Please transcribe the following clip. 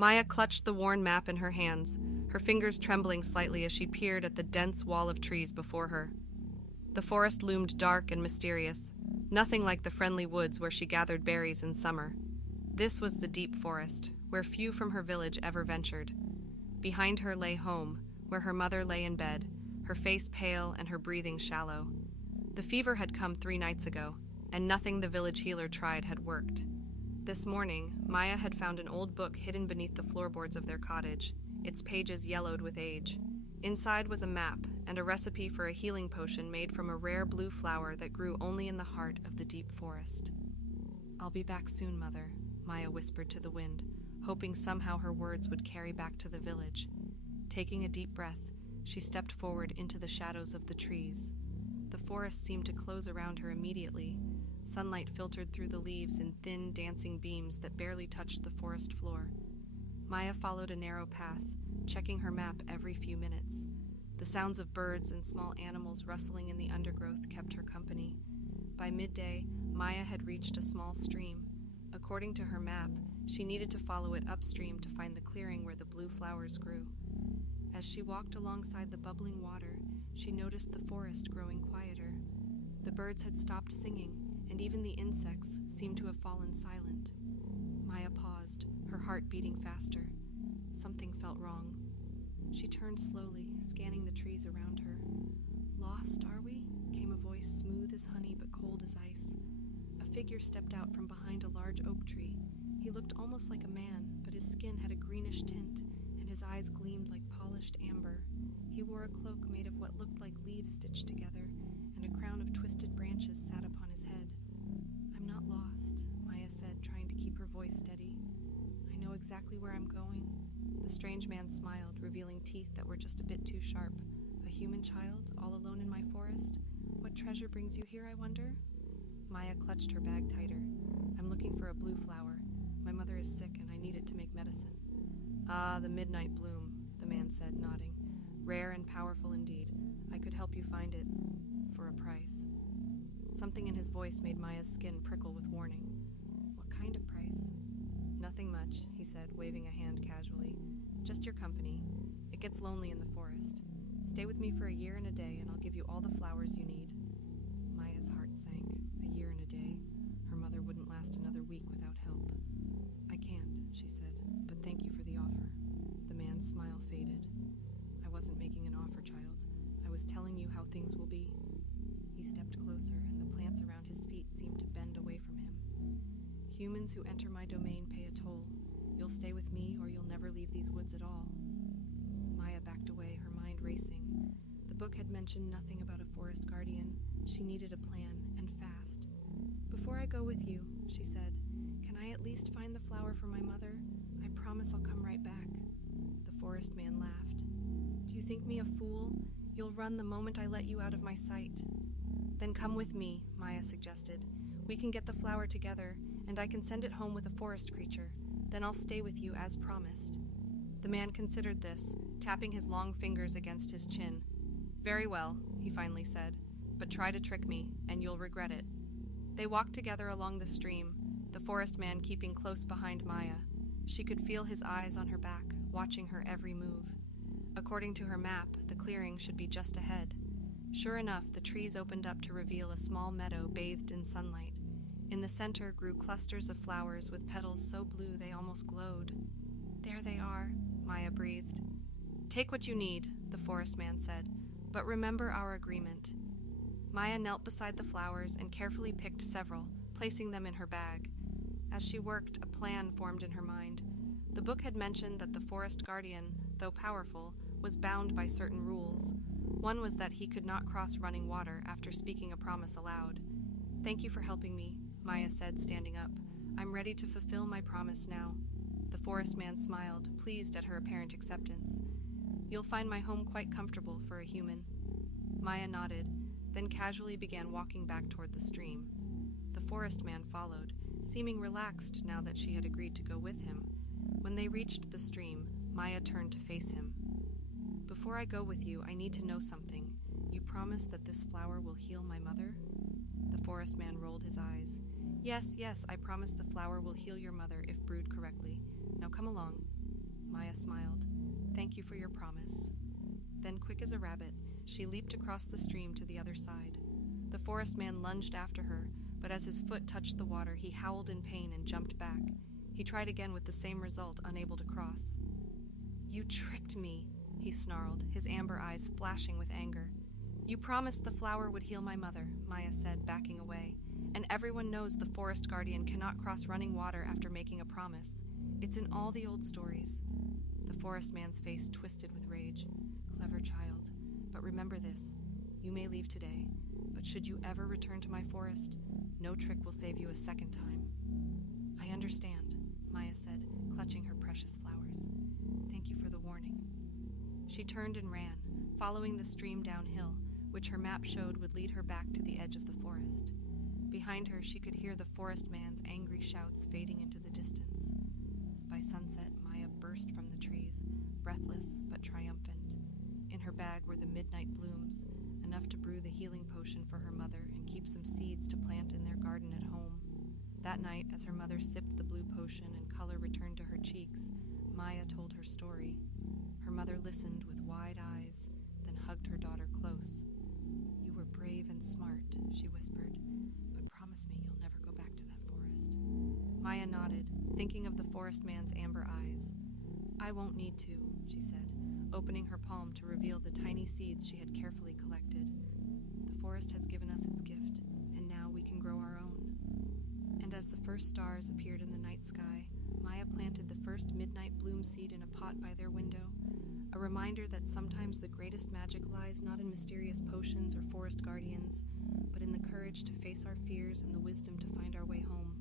Maya clutched the worn map in her hands, her fingers trembling slightly as she peered at the dense wall of trees before her. The forest loomed dark and mysterious, nothing like the friendly woods where she gathered berries in summer. This was the deep forest, where few from her village ever ventured. Behind her lay home, where her mother lay in bed, her face pale and her breathing shallow. The fever had come 3 nights ago, and nothing the village healer tried had worked. This morning, Maya had found an old book hidden beneath the floorboards of their cottage, its pages yellowed with age. Inside was a map and a recipe for a healing potion made from a rare blue flower that grew only in the heart of the deep forest. "I'll be back soon, Mother," Maya whispered to the wind, hoping somehow her words would carry back to the village. Taking a deep breath, she stepped forward into the shadows of the trees. The forest seemed to close around her immediately. Sunlight filtered through the leaves in thin, dancing beams that barely touched the forest floor. Maya followed a narrow path, checking her map every few minutes. The sounds of birds and small animals rustling in the undergrowth kept her company. By midday, Maya had reached a small stream. According to her map, she needed to follow it upstream to find the clearing where the blue flowers grew. As she walked alongside the bubbling water, she noticed the forest growing quieter. The birds had stopped singing, and even the insects seemed to have fallen silent. Maya paused, her heart beating faster. Something felt wrong. She turned slowly, scanning the trees around her. "Lost, are we?" came a voice smooth as honey but cold as ice. A figure stepped out from behind a large oak tree. He looked almost like a man, but his skin had a greenish tint, and his eyes gleamed like polished amber. He wore a cloak made of what looked like leaves stitched together, and a crown of twisted branches sat upon his head. "I'm not lost," Maya said, trying to keep her voice steady. "I know exactly where I'm going." The strange man smiled, revealing teeth that were just a bit too sharp. "A human child, all alone in my forest? What treasure brings you here, I wonder?" Maya clutched her bag tighter. "I'm looking for a blue flower. My mother is sick and I need it to make medicine." "Ah, the midnight bloom," the man said, nodding. "Rare and powerful indeed. I could help you find it, for a price." Something in his voice made Maya's skin prickle with warning. "What kind of price?" "Nothing much," he said, waving a hand casually. "Just your company. It gets lonely in the forest. Stay with me for a year and a day, and I'll give you all the flowers you need." Maya's heart sank. A year and a day? Her mother wouldn't last another week without help. "I can't," she said, "but thank you for the offer." The man's smile faded. "I wasn't making an offer, child. I was telling you how things will be." He stepped closer, and the plants around his feet seemed to bend away from him. "Humans who enter my domain pay a toll. You'll stay with me, or you'll never leave these woods at all." Maya backed away, her mind racing. The book had mentioned nothing about a forest guardian. She needed a plan, and fast. "Before I go with you," she said, "can I at least find the flower for my mother? I promise I'll come right back." The forest man laughed. "Do you think me a fool? You'll run the moment I let you out of my sight." "Then come with me," Maya suggested. "We can get the flower together, and I can send it home with a forest creature. Then I'll stay with you as promised." The man considered this, tapping his long fingers against his chin. "Very well," he finally said, "but try to trick me, and you'll regret it." They walked together along the stream, the forest man keeping close behind Maya. She could feel his eyes on her back, watching her every move. According to her map, the clearing should be just ahead. Sure enough, the trees opened up to reveal a small meadow bathed in sunlight. In the center grew clusters of flowers with petals so blue they almost glowed. "There they are," Maya breathed. "Take what you need," the forest man said, "but remember our agreement." Maya knelt beside the flowers and carefully picked several, placing them in her bag. As she worked, a plan formed in her mind. The book had mentioned that the forest guardian, though powerful, was bound by certain rules. One was that he could not cross running water after speaking a promise aloud. "Thank you for helping me," Maya said, standing up. "I'm ready to fulfill my promise now." The forest man smiled, pleased at her apparent acceptance. "You'll find my home quite comfortable for a human." Maya nodded, then casually began walking back toward the stream. The forest man followed, seeming relaxed now that she had agreed to go with him. When they reached the stream, Maya turned to face him. "Before I go with you, I need to know something. You promise that this flower will heal my mother?" The forest man rolled his eyes. Yes, I promise the flower will heal your mother if brewed correctly. Now come along." Maya smiled. Thank you for your promise. Then, quick as a rabbit, she leaped across the stream to the other side. The forest man lunged after her, but as his foot touched the water, he howled in pain and jumped back. He tried again with the same result, unable to cross. You tricked me, he snarled, his amber eyes flashing with anger. You promised the flower would heal my mother, Maya said, backing away. And everyone knows the forest guardian cannot cross running water after making a promise. It's in all the old stories. The forest man's face twisted with rage. Clever child. But remember this. You may leave today, but should you ever return to my forest, no trick will save you a second time. I understand, Maya said, clutching her precious flowers. Thank you for the warning. She turned and ran, following the stream downhill, which her map showed would lead her back to the edge of the forest. Behind her, she could hear the forest man's angry shouts fading into the distance. By sunset, Maya burst from the trees, breathless but triumphant. In her bag were the midnight blooms, enough to brew the healing potion for her mother and keep some seeds to plant in their garden at home. That night, as her mother sipped the blue potion and color returned to her cheeks, Maya told her story. Her mother listened with wide eyes, then hugged her daughter close. You were brave and smart, she whispered, but promise me you'll never go back to that forest. Maya nodded, thinking of the forest man's amber eyes. I won't need to, she said, opening her palm to reveal the tiny seeds she had carefully collected. The forest has given us its gift, and now we can grow our own. And as the first stars appeared in the night sky, Maya planted the first midnight bloom seed in a pot by their window, a reminder that sometimes the greatest magic lies not in mysterious potions or forest guardians, but in the courage to face our fears and the wisdom to find our way home.